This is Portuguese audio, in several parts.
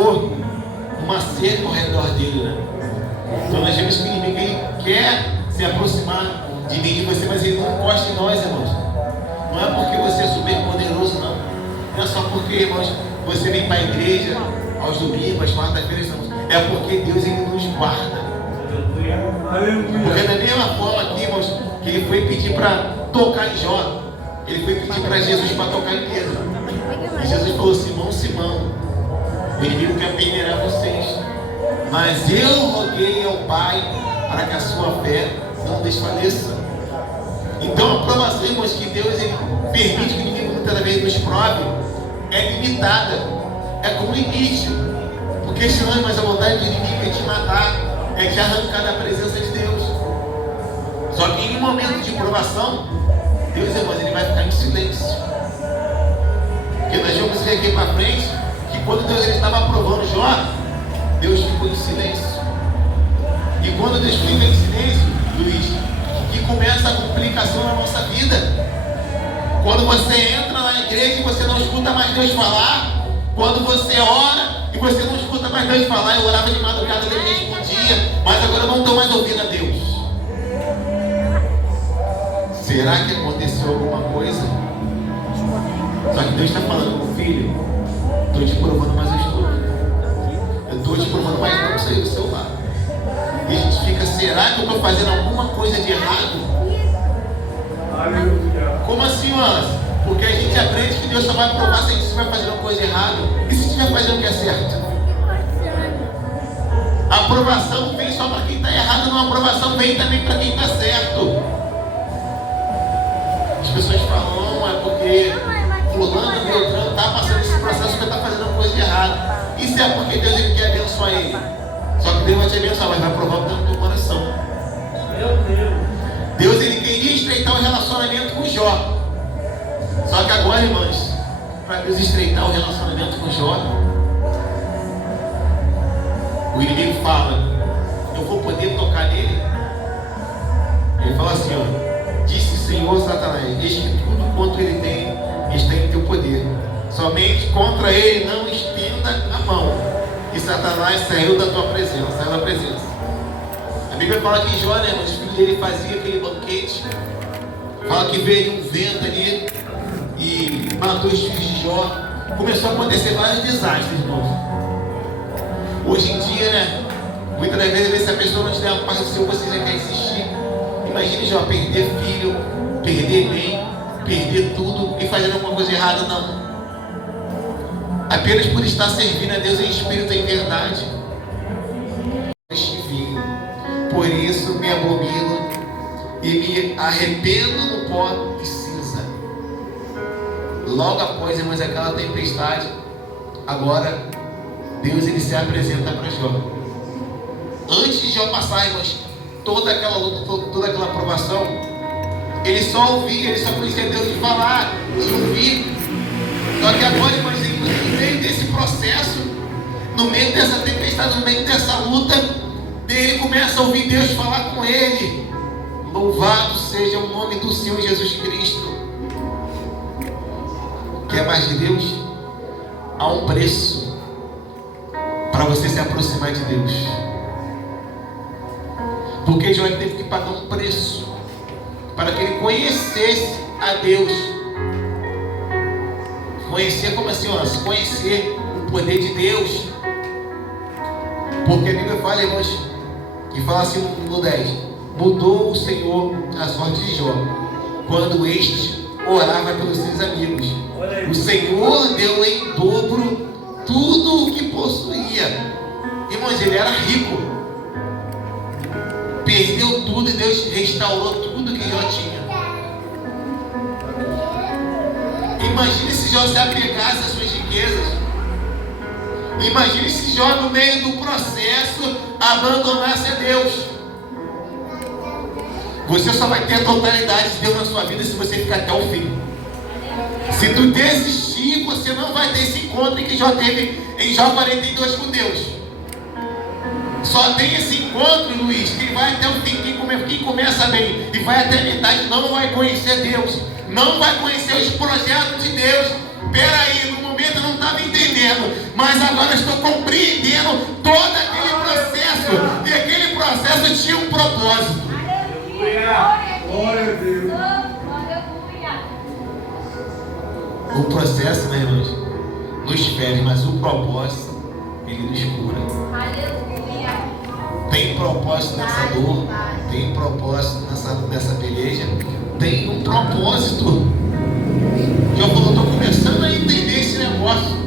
colocou uma cerca ao redor dele, né? Então nós vemos que o inimigo ele quer se aproximar de mim e de você, mas ele não gosta de nós, irmãos. Não é porque você é super poderoso, não. Não é só porque, irmãos, você vem para a igreja aos domingos, às quartas-feiras, não. É porque Deus ele nos guarda. Porque da mesma forma aqui, irmãos, que ele foi pedir para tocar em Jó, ele foi pedir para Jesus para tocar em Pedro. E Jesus falou: Simão, Simão, o inimigo quer peneirar vocês, mas eu roguei ao Pai para que a sua fé não desfaleça. Então a provação, irmãos, que Deus ele permite que o inimigo muitas vezes nos prove é limitada, é com limite. Porque senão, irmãos, a vontade do inimigo é te matar, é te arrancar da presença de Deus. Só que em um momento de provação, Deus, irmãos, ele vai ficar em silêncio. Porque nós vamos ver aqui para frente que quando Deus ele estava aprovando Jó, Deus ficou em silêncio. E quando Deus fica em silêncio, Luiz, que começa a complicação na nossa vida. Quando você entra na igreja e você não escuta mais Deus falar, quando você ora e você não escuta mais Deus falar. Eu orava de madrugada, Deus respondia, mas agora eu não estou mais ouvindo a Deus. Será que aconteceu alguma coisa? Só que Deus está falando: meu filho, estou te provando, mas eu estou. Eu estou te provando, mas não saí do seu lado. E a gente fica: será que eu estou fazendo alguma coisa de errado? Como assim, mano? Porque a gente aprende que Deus só vai provar se a gente estiver fazendo uma coisa errada. E se estiver fazendo o que é certo? A aprovação não vem só para quem está errado, não. A aprovação vem também para quem está certo. As pessoas falam: não, é porque fulano, beltrano está passando esse processo porque está fazendo uma coisa de errado. Isso é porque Deus ele quer abençoar ele. Só que Deus vai te abençoar, mas vai provar o tanto do teu coração. Deus ele queria estreitar o relacionamento com Jó. Só que agora, irmãos, para Deus estreitar o relacionamento com Jó, o inimigo fala: eu vou poder tocar nele? Ele fala assim: ó, disse o Senhor Satanás, eis que tudo quanto ele tem está em teu poder, somente contra ele não estenda a mão. E Satanás saiu da tua presença, saiu da presença. A Bíblia fala que Jó, né, irmãos, os filhos dele fazia aquele banquete. Fala que veio um vento ali e matou os filhos de Jó. Começou a acontecer vários desastres, irmãos. Hoje em dia, né, muitas das vezes, se a pessoa não te der uma parte do seu, você já quer insistir. Imagine Jó perder filho, perder bem, perder tudo e fazendo alguma coisa errada. Não. Apenas por estar servindo a Deus em espírito e em verdade. Por isso me abomino e me arrependo no pó e cinza. Logo após, irmãos, aquela tempestade, agora Deus ele se apresenta para Jó. Antes de Jó passar, irmãos, toda aquela luta, toda aquela provação, ele só ouvia, ele só conhecia Deus de falar, de ouvir. Só que agora, irmãos, no meio desse processo, no meio dessa tempestade, no meio dessa luta, ele começa a ouvir Deus falar com ele. Louvado seja o nome do Senhor Jesus Cristo. Quer mais de Deus? Há um preço para você se aproximar de Deus. Porque Jó teve que pagar um preço para que ele conhecesse a Deus. Conhecer como assim, ó, conhecer o poder de Deus. Porque a Bíblia fala, irmãos, que fala assim no 10: mudou o Senhor a sorte de Jó quando este orava pelos seus amigos. O Senhor deu em dobro tudo o que possuía. Irmãos, ele era rico, perdeu tudo e Deus restaurou tudo que Jó tinha. Imagine se Jó se apegasse às suas riquezas. Imagine se Jó, no meio do processo, abandonasse a Deus. Você só vai ter a totalidade de Deus na sua vida se você ficar até o fim. Se tu desistir, você não vai ter esse encontro que Jó teve em Jó 42 com Deus. Só tem esse encontro, Luiz, quem vai até o fim, quem começa bem e vai até a metade, não vai conhecer Deus, não vai conhecer os projetos de Deus. Peraí, no momento momento eu não estava entendendo, mas agora eu estou compreendendo todo aquele processo. E aquele processo tinha um propósito. Glória a Deus. O processo, né, irmãos, nos fere, mas o propósito, ele nos cura. Tem propósito nessa dor, tem propósito nessa peleja, tem um propósito. Eu estou começando a entender esse negócio.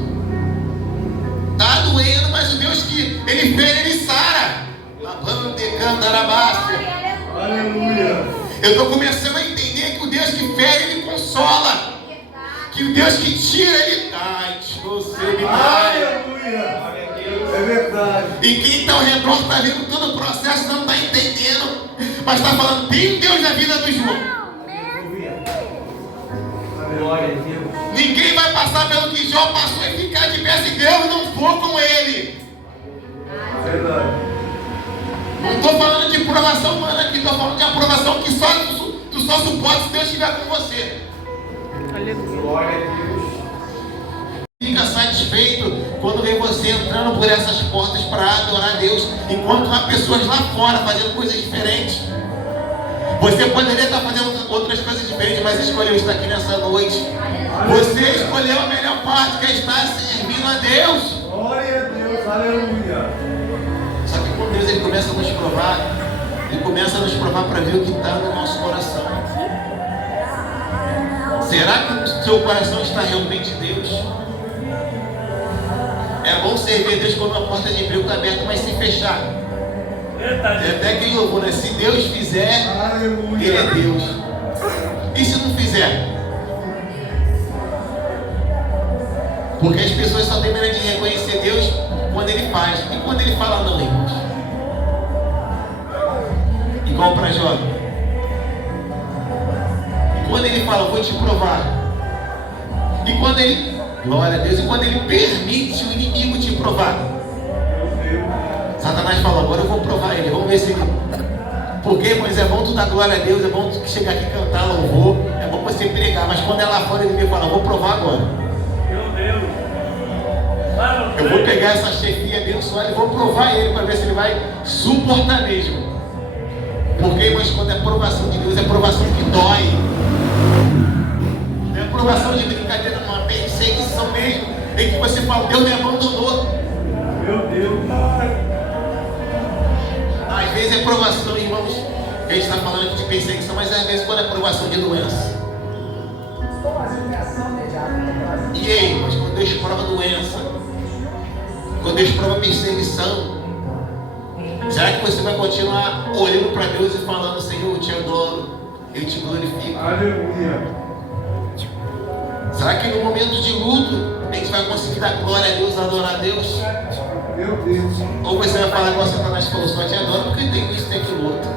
Tá doendo, mas o Deus que ele fez, ele sara. Aleluia. Eu estou começando a entender que o Deus que fere, ele consola. Que o Deus que tira, ele dá. Aleluia. É verdade. E quem está ao redor está vendo todo o processo, não está entendendo, mas está falando, tem um Deus na vida do João. Glória a Deus. Ninguém vai passar pelo que Jó passou e ficar de pé se Deus não for com ele. Verdade. Não estou falando de aprovação humana aqui, estou falando de aprovação que tu só suporta se Deus estiver com você. Glória a Deus. Fica satisfeito quando vê você entrando por essas portas para adorar a Deus, enquanto há pessoas lá fora fazendo coisas diferentes. Você poderia estar fazendo outras coisas diferentes, mas escolheu estar aqui nessa noite. Você escolheu a melhor parte, que é estar servindo a Deus. Glória a Deus. Aleluia. Só que quando Deus ele começa a nos provar, ele começa a nos provar para ver o que está no nosso coração. Será que o seu coração está realmente Deus? É bom servir a Deus quando a porta de emprego está aberta, mas se fechar. É até que louvor, né? Se Deus fizer, Aleluia. Ele é Deus. E se não fizer? Porque as pessoas só têm maneira de reconhecer Deus quando Ele faz. E quando Ele fala não, irmãos? Igual para Jó. Quando Ele fala, vou te provar. E quando Ele... Glória a Deus. E quando Ele permite o inimigo te provar. Satanás fala, agora eu vou provar ele. Vamos ver se ele... Porque, irmãos, é bom tu dar glória a Deus. É bom tu chegar aqui e cantar louvor. É bom você pregar. Mas quando é lá fora, ele me fala, vou provar agora. Meu Deus. Eu vou pegar essa chefia abençoada e vou provar ele para ver se ele vai suportar mesmo. Porque, irmãos, quando é provação de Deus, é provação que dói. Não é provação de brincadeira, não. É perseguição mesmo. Em que você fala, Deus me abandonou. Meu Deus. Às vezes é provação, irmãos. A gente está falando aqui de perseguição, mas às vezes quando é provação de doença. E aí, irmãos, quando Deus prova doença, quando Deus prova perseguição, será que você vai continuar olhando para Deus e falando, Senhor, eu te adoro, eu te glorifico? Aleluia. Será que no momento de luto a gente vai conseguir dar glória a Deus, adorar a Deus? Meu Deus. Ou você vai falar igual Satanás falou, só te adoro porque tem isso, tem aquilo outro.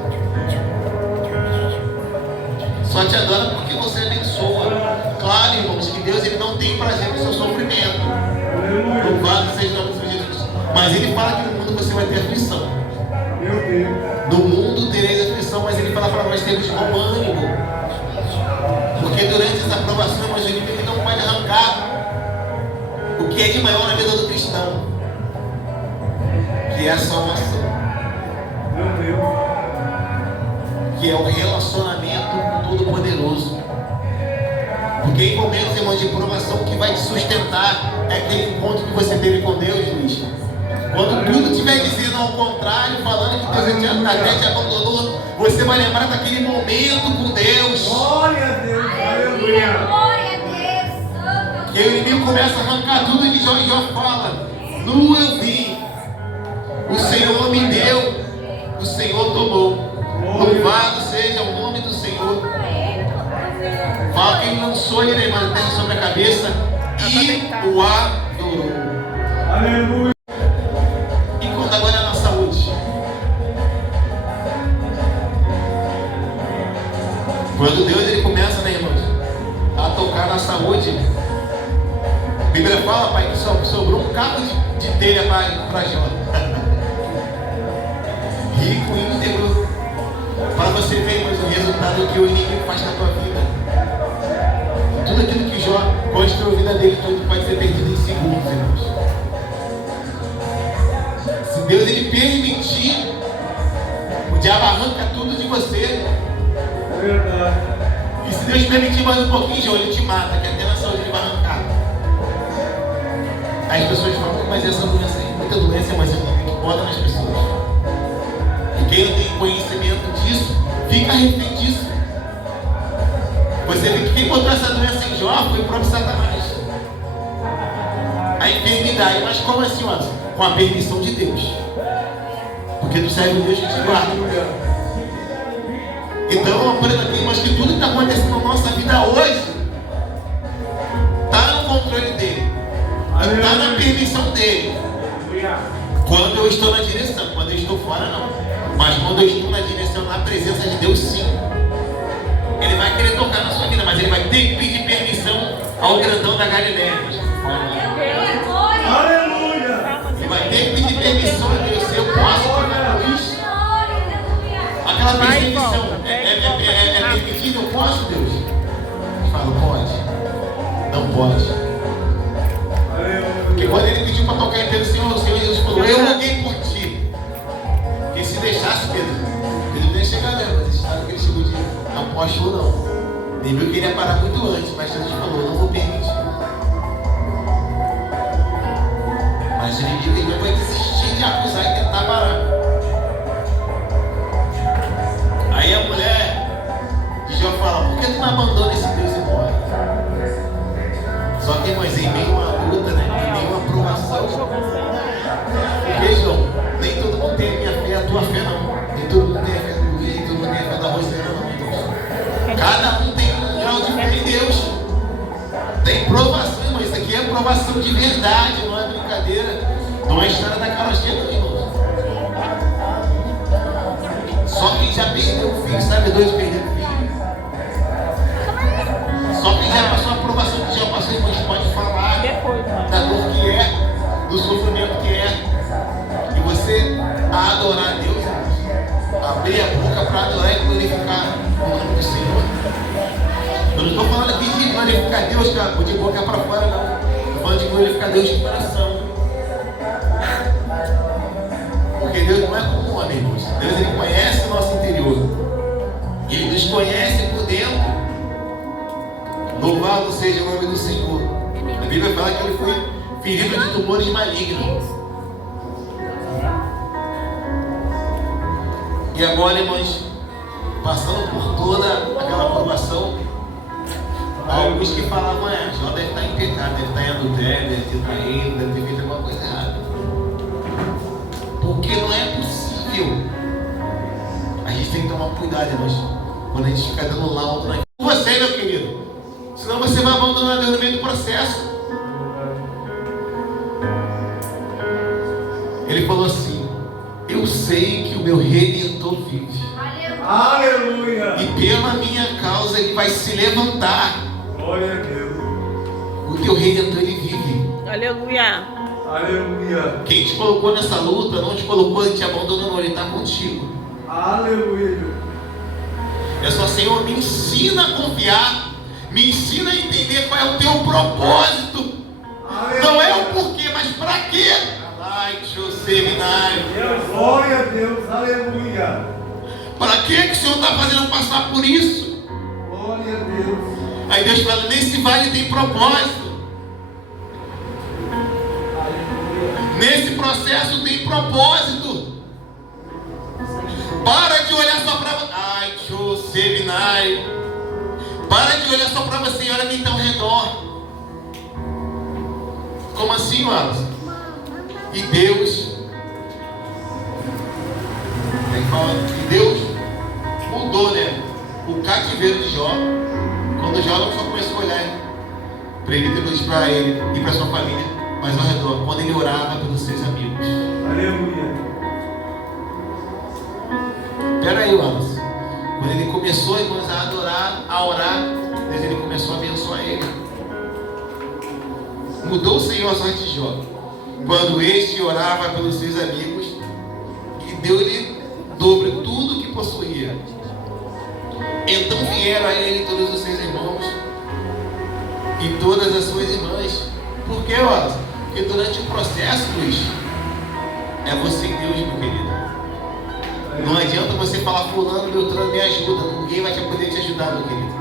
Só te adora porque você abençoa. Claro, irmãos, que Deus ele não tem prazer no seu sofrimento. Louvado seja o nome de Jesus. Mas ele fala que no mundo você vai ter aflição. Meu Deus. No mundo tereis aflição, mas ele fala para nós termos bom ânimo. Porque durante essa aprovação, irmãos, o inimigo não pode arrancar o que é de maior na vida do cristão, que é a salvação, Meu Deus. que é o relacionamento com o Todo-Poderoso. Porque em momentos, irmãos, de provação, o que vai te sustentar é aquele encontro que você teve com Deus, Luiz. Quando tudo estiver dizendo ao contrário, falando que Deus até te abandonou, você vai lembrar daquele momento com Deus. Glória a Deus. Aleluia. Que o inimigo começa a arrancar tudo e Jó fala, nu eu vi, o Senhor me deu, o Senhor tomou. Louvado seja o nome do Senhor. Fala que ele lançou ele na irmã terra sobre a cabeça e o adorou. Aleluia. E quando agora é na saúde? Quando Deus ele começa, né, irmãos, a tocar na saúde, a Bíblia fala, pai, que sobrou um cabo de telha para Jó. Rico e íntegro. Para você ver, irmãos, o resultado que o inimigo faz na tua vida. tudo aquilo que Jó construiu a vida dele, tudo pode ser perdido em segundos, irmãos. Se Deus ele permitir, o diabo arranca tudo de você. Verdade. E se Deus permitir mais um pouquinho, Jó, ele te mata, que até na saúde ele vai arrancar. Aí as pessoas falam, mas essa doença aí, muita doença, mas é que bota nas pessoas. E quem não tem conhecimento disso, fica refém disso. Você vê que quem botou essa doença em Jó foi o próprio Satanás. A enfermidade, mas como assim, ó? Com a permissão de Deus. Porque tu serve o Deus que te guarda. Então, uma coisa aqui, mas que tudo que está acontecendo na nossa vida hoje está no controle dele. Está na permissão dele. Quando eu estou na direção, quando eu estou fora, não. Mas quando eu estou na direção, na presença de Deus, sim. Ele vai querer tocar na sua vida, mas ele vai ter que pedir permissão ao grandão da Galileia. Aleluia! Ele vai ter que pedir permissão a Deus. Se eu posso tocar com isso, aquela permissão é permitido, eu posso, Deus? Eu falo, pode. Não pode. Porque quando ele pediu para tocar em Pedro, o Senhor Jesus falou, eu roguei por ti. Porque se deixasse, Pedro não ia chegar mesmo, mas sabe que ele chegou de apóstolo não. Ele viu que ele ia parar muito antes, mas Jesus falou, não vou permitir. Mas ele não vai desistir de acusar e tentar parar. Aí a mulher de Jó fala, por que tu não abandona esse Deus e morre? Só que, irmãos, em meio a uma luta, né? Em meio a uma provação. Vejam, nem todo mundo tem a minha fé, a tua fé não. Nem todo mundo tem a fé do Luiz, nem todo mundo tem a fé da Rosana, não, irmãos. Cada um tem um grau de fé em Deus. Tem provação, irmãos. Isso aqui é provação de verdade, não é brincadeira. Não é história da carochinha, não, irmãos. Só quem já perdeu o filho, sabe? Dois perder o filho. Só quem já passou a aprovação que já passou, irmãos, pode falar da dor que é, do sofrimento que é. E você a adorar a Deus, irmãos. Abrir a boca para adorar e glorificar o nome do Senhor. Eu não estou falando aqui de glorificar Deus, cara, de boca para fora, não. Estou falando de glorificar Deus de coração. Porque Deus não é como um homem, irmãos. Deus ele conhece o nosso interior. Ele nos conhece por dentro. Louvado seja o nome do Senhor. A Bíblia fala que ele foi ferido de tumores malignos. E agora, irmãos, passando por toda aquela provação, alguns que falavam, Jó deve estar em pecado, deve estar em adultério, deve ter traído, deve ter feito alguma coisa errada. Porque não é possível. A gente tem que tomar cuidado, irmãos, quando a gente fica dando laudo na você, meu querido. Senão você vai abandonar Deus no meio do processo. Ele falou assim, eu sei que o meu Redentor vive. Aleluia! E pela minha causa ele vai se levantar. Glória a Deus! O teu Redentor ele vive. Aleluia! Aleluia! Quem te colocou nessa luta não te colocou e te abandonou, ele está contigo. Aleluia! É só, Senhor, me ensina a confiar, me ensina a entender qual é o teu propósito. Aleluia. Não é o porquê, mas para quê? Ai, glória a Deus, aleluia! Para que o Senhor está fazendo passar por isso? Glória a Deus! Aí Deus fala, nesse vale tem propósito. Nesse processo tem propósito. Para de olhar só para você. Ai, Sevinai. Para de olhar só para você e olha quem está ao redor. Como assim, Wallace? E Deus mudou, né? O cativeiro de Jó. Quando Jó não só começou a olhar para ele, depois para ele e para sua família, mas ao redor, quando ele orava pelos seus amigos. Aleluia! Espera aí, Wallace. Quando ele começou, irmãos, a adorar, a orar, Deus ele começou a abençoar ele. Mudou o Senhor a sorte de Jó. Quando este orava pelos seus amigos, e deu-lhe dobro tudo que possuía. Então vieram a ele todos os seus irmãos e todas as suas irmãs. Por quê, Wallace? Porque durante o processo, Luiz, é você e Deus, meu querido. Não adianta você falar, fulano, Beltrano, me ajuda. Ninguém vai poder te ajudar, meu querido.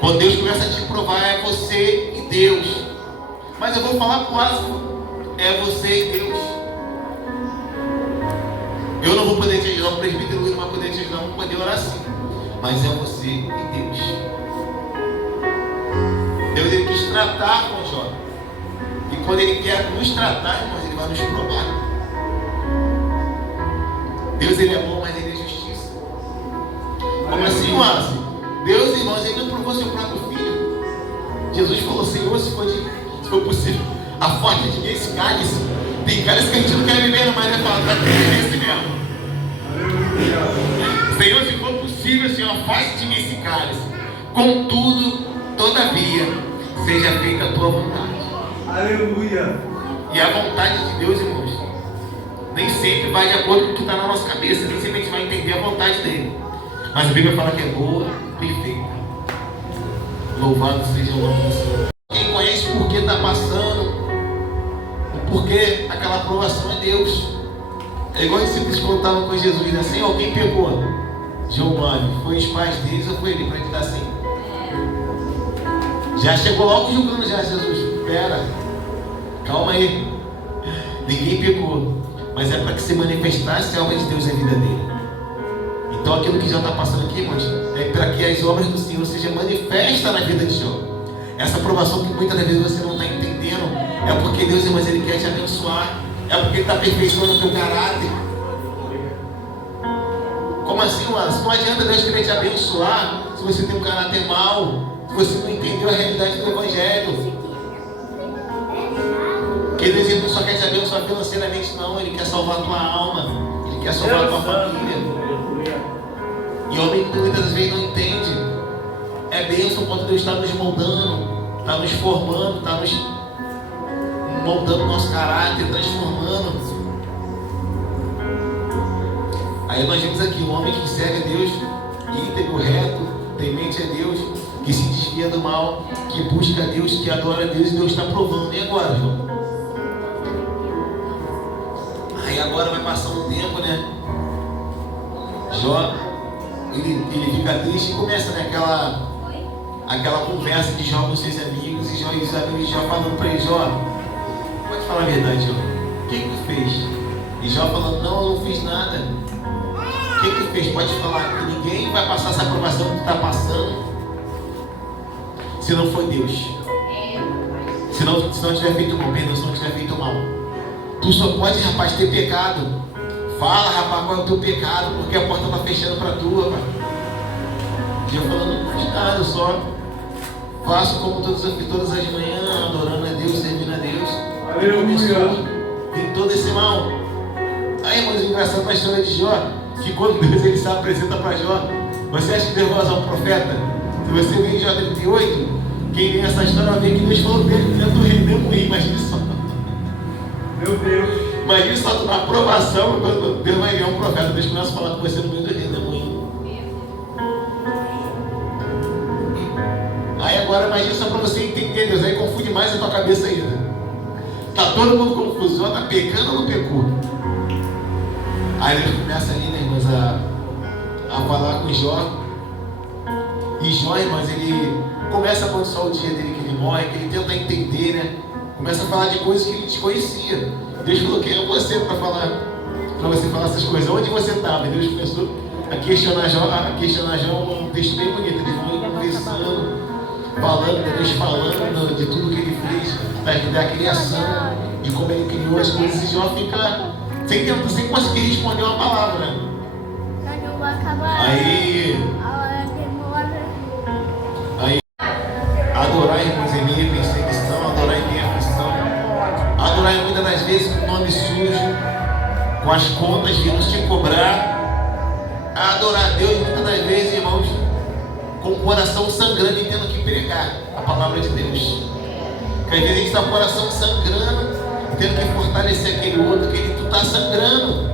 Quando Deus começa a te provar, é você e Deus. Mas eu vou falar pro Wallace, é você e Deus. Eu não vou poder te ajudar, o presbítero não vai poder te ajudar, não vou poder orar assim. Mas é você e Deus. Deus, ele quis tratar com Jó. E quando ele quer nos tratar, irmãos, ele vai nos provar. Deus, ele é bom, mas ele é justiça. Como assim, Wallace? Deus, irmãos, ele não provou seu próprio filho. Jesus falou, Senhor, se for possível, afaste de mim esse cálice. Tem cálice que a gente não quer beber, mas ele fala, esse mesmo. Senhor, se for possível, Senhor, afaste de mim esse cálice. Contudo, todavia, seja feita a tua vontade. Aleluia. E a vontade de Deus, irmãos, nem sempre vai de acordo com o que está na nossa cabeça. Nem sempre a gente vai entender a vontade dele. Mas a Bíblia fala que é boa, perfeita. Louvado seja o nome do Senhor. Quem conhece por que está passando, o porquê aquela aprovação é Deus. É igual os discípulos contavam com Jesus, né? Senhor, quem pegou? João 9, foi os pais deles ou foi ele? Para ele dar assim. Já chegou logo julgando já, Jesus. Espera, calma aí. Ninguém pegou. Mas é para que se manifestasse a obra de Deus na vida dele. Então aquilo que já está passando aqui, irmãos, é para que as obras do Senhor sejam manifestas na vida de Jó. Essa aprovação que muitas das vezes você não está entendendo, é porque Deus, irmãos, ele quer te abençoar. É porque ele está aperfeiçoando o teu caráter. Como assim, Wallace? Não adianta Deus querer te abençoar se você tem um caráter mau, se você não entendeu a realidade do Evangelho. Porque Deus, ele não só quer te abençoar financeiramente, não. Ele quer salvar a tua alma. Ele quer salvar a tua família. E o homem muitas das vezes não entende. É bênção quando Deus está nos moldando, está nos formando, está nos moldando o nosso caráter, transformando. Aí nós vemos aqui um homem que serve a Deus, íntegro, reto, temente a Deus, que se desvia do mal, que busca a Deus, que adora a Deus, e Deus está provando. E agora, João? Aí agora vai passando um tempo, né? Jó, ele fica triste e começa, né, aquela conversa de Jó com seus amigos, e os amigos de Jó falando para ele, Jó, pode falar a verdade, Jó, o que tu fez? E Jó falando, não, eu não fiz nada. O que tu fez? Pode falar, que ninguém vai passar essa aprovação que tu está passando, se não foi Deus. Se não tiver feito mal, perdão, se não tiver feito mal. Tu só pode, rapaz, ter pecado. Fala, rapaz, qual é o teu pecado, porque a porta está fechando para tu, rapaz. E eu falando, não fiz nada, eu só faço como todas as manhãs, adorando a Deus, servindo a Deus. Aleluia. Tem todo esse mal. Aí, irmãos, engraçado na história de Jó, que quando Deus ele se apresenta para Jó, você acha que Deus vai usar um profeta? Se você vê em Jó 38, quem lê essa história vai ver que Deus falou dele, dentro do redemoinho, imagina só. Meu Deus. Imagina só na aprovação, quando Deus vai enviar um profeta, Deus começa a falar com você no meio do redemoinho. Aí agora imagina só para você entender Deus, aí confunde mais a tua cabeça ainda. Está todo mundo confuso, está pecando ou não pecou? Aí Deus começa ali, né, irmãos, a falar com Jó. E Jó, irmãos, ele começa a abençoar o dia dele que ele morre, que ele tenta entender, né? Começa a falar de coisas que ele desconhecia. Deus falou, quem é você para você falar essas coisas? Onde você estava? E Deus começou a questionar Jó, um texto bem bonito. Eles vão conversando, falando, né? Deus falando de tudo que ele fez, da criação, de como ele criou as coisas. E Jó fica sem conseguir responder uma palavra, né? Aí, adorar, irmãos, em minha perseguição, adorar em minha aflição, adorar muitas das vezes com o nome sujo, com as contas vindo te cobrar, adorar a Deus muitas das vezes, irmãos, com o coração sangrando e tendo que pregar a palavra de Deus. Porque às vezes a gente está com o coração sangrando, tendo que fortalecer aquele outro, que tu está sangrando.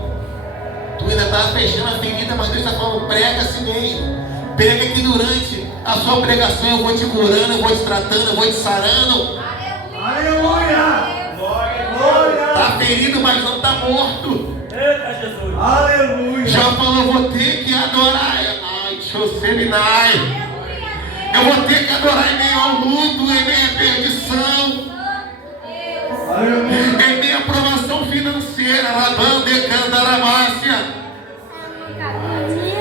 Tu ainda está fechando a ferida, mas Deus está falando, prega a si mesmo. Prega que durante A sua pregação eu vou te curando, eu vou te tratando, eu vou te sarando. Aleluia! Glória! Está ferido, mas não está morto. Eita, Jesus. Aleluia! Já falou, vou ter que adorar. Ai, Xoseminai. Eu vou ter que adorar em meio ao luto, em meio à perdição, Aleluia! em meio à provação financeira. Lavando e candaramácia.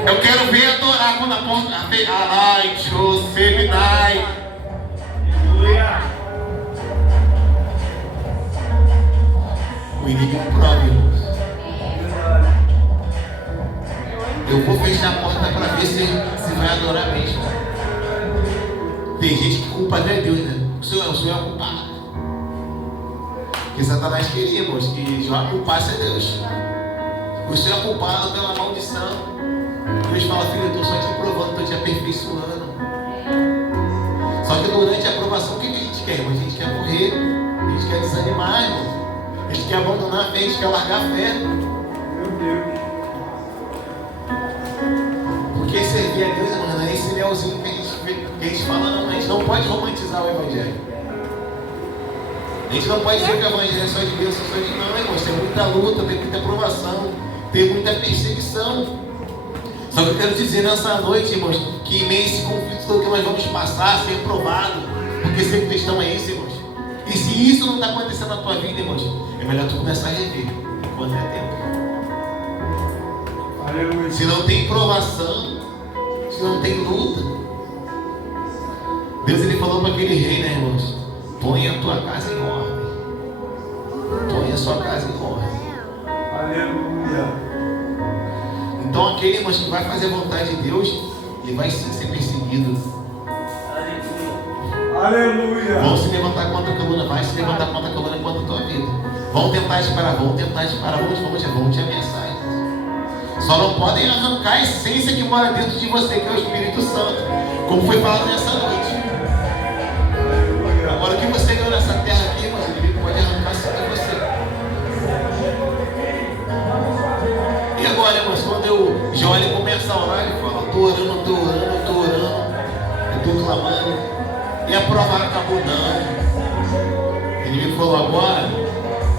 Eu quero ver adorar quando a porta. Ai, Xoseminai. Aleluia! O inimigo prova, irmãos. Eu vou fechar a porta para ver se vai adorar mesmo. Tem gente que culpa até Deus, né? O Senhor é o culpado. Porque Satanás queria, irmãos, que Jó culpasse a Deus. O Senhor é culpado pela maldição. Deus fala, filho, eu estou só te provando, estou te aperfeiçoando. Só que durante a aprovação, o que a gente quer, irmãos? A gente quer morrer, a gente quer desanimar, irmãos. A gente quer abandonar a fé, a gente quer largar a fé. Meu Deus! Porque servir a Deus, irmão, não é esse lealzinho que a gente fala, não. A gente não pode romantizar o Evangelho. A gente não pode dizer que o Evangelho é só de Deus, só de não, irmãos. Tem muita luta, tem muita provação, tem muita perseguição. Só que eu quero dizer nessa noite, irmãos, que em meio a esse conflito todo que nós vamos passar, ser provado, porque ser cristão é isso, irmãos. E se isso não está acontecendo na tua vida, irmãos, é melhor tu começar a rever quando é tempo. Aleluia! Se não tem provação, se não tem luta, Deus ele falou para aquele rei, né, irmãos? Põe a tua casa em ordem. Põe a sua casa em ordem. Aleluia! Então aquele, irmãos, que vai fazer a vontade de Deus, ele vai sim ser perseguido. Aleluia! Vão se levantar contra a coluna, vai se levantar contra a coluna contra a tua vida. Vão tentar te parar, vão te ameaçar. Só não podem arrancar a essência que mora dentro de você, que é o Espírito Santo, como foi falado nessa noite. Agora o que você ganhou nessa terra aqui, irmão, ele pode arrancar só de você. E agora, irmãos, quando Jó ele começa a orar, ele fala, estou orando, eu estou clamando. E a prova acabou não. Ele me falou, agora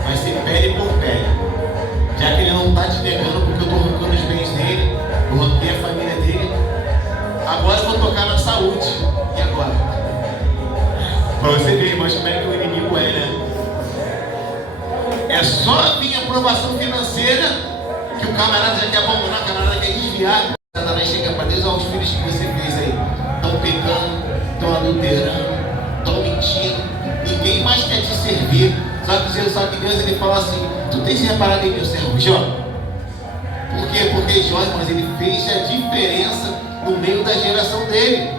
vai ser pele por pele. Já que ele não está te negando porque eu estou arrancando os bens dele, eu arranquei a família dele. Agora eu vou tocar na saúde. E agora? Para você ver, irmãos, como é que o inimigo é, né? É só vir a aprovação financeira que o camarada já quer abandonar, o camarada quer desviar. Satanás chega para Deus, olha os filhos que você fez aí. Estão pecando, estão adulterando, estão mentindo. Ninguém mais quer te servir. Só que Deus ele fala assim, tu tens reparado em meu servo Jó? Por quê? Porque Jó, irmãos, ele fez a diferença no meio da geração dele.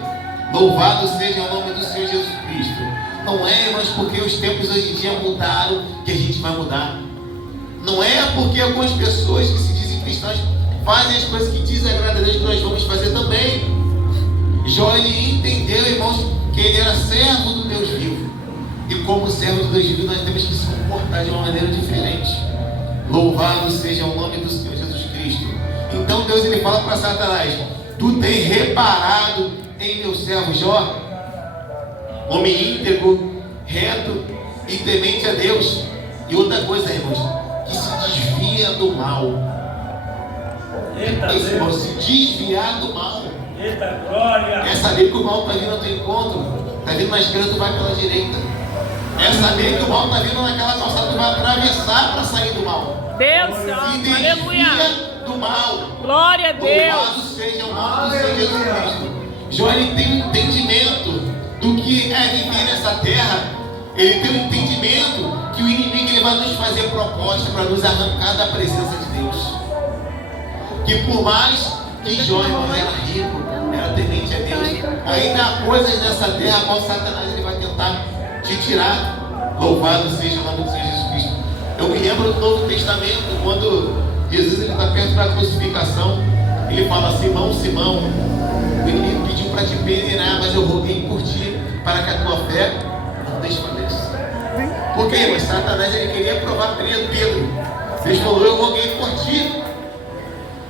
Louvado seja o nome do Senhor Jesus Cristo. Não é, irmãos, porque os tempos hoje em dia mudaram que a gente vai mudar. Não é porque algumas pessoas que se dizem cristãs fazem as coisas que desagradam a Deus que nós vamos fazer também. Jó, ele entendeu, irmãos, que ele era servo do Deus vivo. E como servo do Deus vivo, nós temos que se comportar de uma maneira diferente. Louvado seja o nome do Senhor Jesus Cristo. Então Deus ele fala para Satanás, tu tens reparado em meu servo Jó? Homem íntegro, reto e temente a Deus. E outra coisa, irmãos, que se desvia do mal. Eita, Esse irmão, se desviar do mal. eita, glória! É saber que o mal está vindo ao teu encontro. Está vindo na esquerda, tu vai pela direita. É saber que o mal está vindo naquela calçada, tu vai atravessar para sair do mal. Deus, Se aleluia. desvia do mal. Glória a Deus. Louvado seja o nome do Senhor Jesus Cristo. Jó, ele tem um entendimento do que é viver nessa terra. Ele tem um entendimento que o inimigo ele vai nos fazer proposta para nos arrancar da presença de Deus. Que por mais que Jó, irmão, era rico, era temente a Deus, ainda há coisas nessa terra a qual Satanás ele vai tentar te tirar. Louvado seja o nome do Senhor Jesus Cristo. Eu me lembro do Novo Testamento, quando Jesus está perto da crucificação, ele fala, Simão, Simão, o inimigo pediu para te peneirar, mas eu roguei por ti, para que a tua fé não desfaleça. Por quê? Mas Satanás ele queria provar Pedro. Deus falou, eu roguei por ti,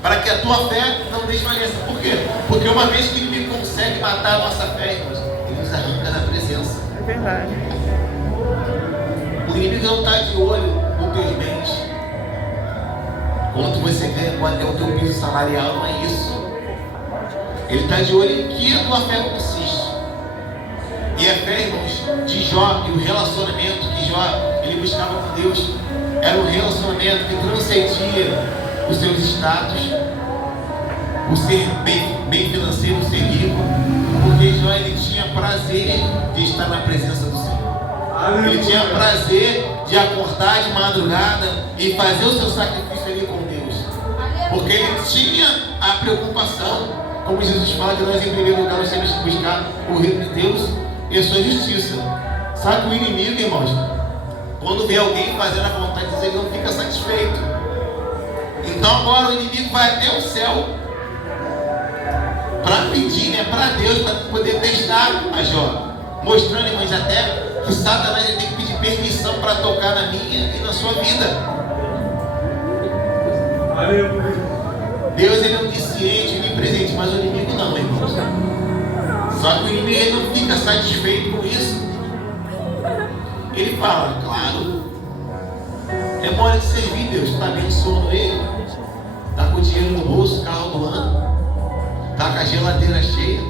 para que a tua fé não desvaneça. Por quê? Porque uma vez que o inimigo consegue matar a nossa fé, irmãos, ele nos arranca da presença. É verdade. O inimigo não está de olho nos teus bens. Quanto você ganha, quanto é o teu piso salarial, não é isso. Ele está de olho em que a tua fé consiste. E a fé, irmãos, de Jó e o relacionamento que Jó ele buscava com Deus era um relacionamento que transcendia os seus status, o ser bem financeiro, o ser rico, porque Jó ele tinha prazer de estar na presença do Senhor. Ele tinha prazer de acordar de madrugada e fazer o seu sacrifício ali com Deus, porque ele tinha a preocupação, como Jesus fala, que nós em primeiro lugar nós temos que buscar o reino de Deus e a sua justiça. Sabe que o inimigo, irmãos, quando vê alguém fazendo a vontade de Deus, ele não fica satisfeito. Então agora o inimigo vai até o céu para pedir, né, para Deus, para poder testar a Jó, mostrando, irmãos, até que Satanás tem que pedir permissão para tocar na minha e na sua vida. Aleluia. Deus ele é onisciente, onipresente, mas o inimigo não, irmãos. Só que o inimigo ele não fica satisfeito com isso. Ele fala, claro, é mole de servir, Deus está abençoando ele, está com o dinheiro no bolso, carro do ano, está com a geladeira cheia,